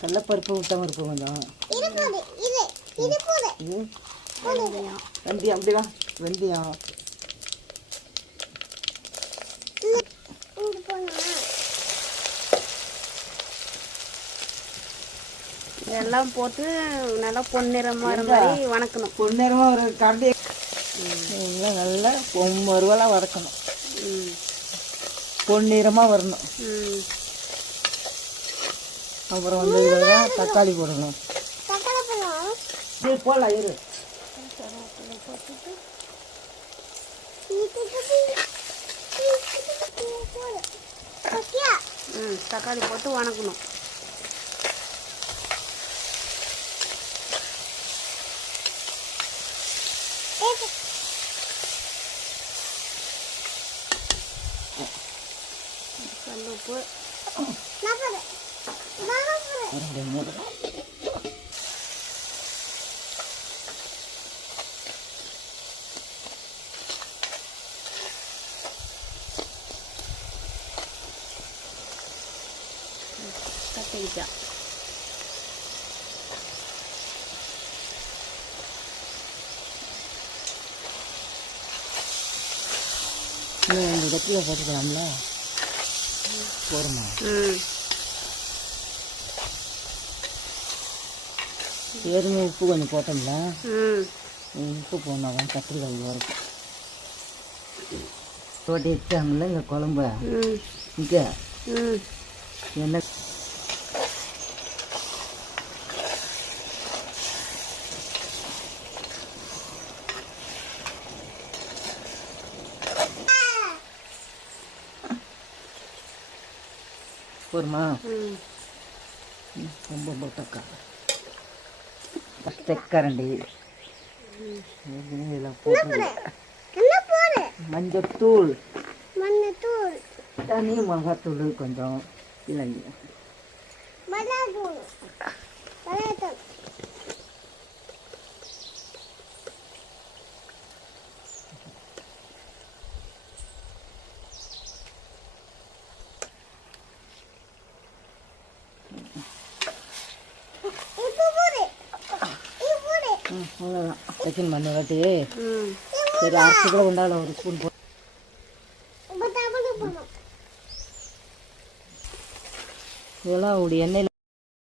கடலைப்பருப்பு உளுத்தம் பருப்பு கொஞ்சம் வெந்தயம் அப்படிவா வெந்தயம் இதெல்லாம் போட்டு நல்லா பொன்னிறமாக வர மாதிரி வணக்கணும். பொன்னிறமாக ஒரு கரண்டி நல்லா மறுவலாக வதக்கணும். பொன்னிறமாக வரணும். அப்புறம் வந்து இதில் தக்காளி போடணும். இது போடலாம் இரு. தக்காளி போட்டு வணக்கணும். கல்லுப்பு கத்திரிக்காய் இந்த கத்திரிக்காய் போட்டுக்கலாம்ல போடுமா? ஏற்கனவே உப்பு கொஞ்சம் போட்டோம்ல, உப்பு போனாதான் கத்திரிக்காய் வரைக்கும் போட்டு வச்சாங்கல்ல இந்த குழம்பு. இங்கே என்ன போருமா? ரொம்ப போட்டக்கா தெக்கரண்டி இதெல்லாம் போட்டு மஞ்சத்தூள் தனி மிளகாத்தூள் கொஞ்சம் இல்லைங்க அவ்வளோதான் செகண்ட் பண்ணி வாட்டி சரி அரைச்சி கூட உண்டால ஒரு ஸ்பூன் போட்டு இதெல்லாம் அப்படி எண்ணெயில்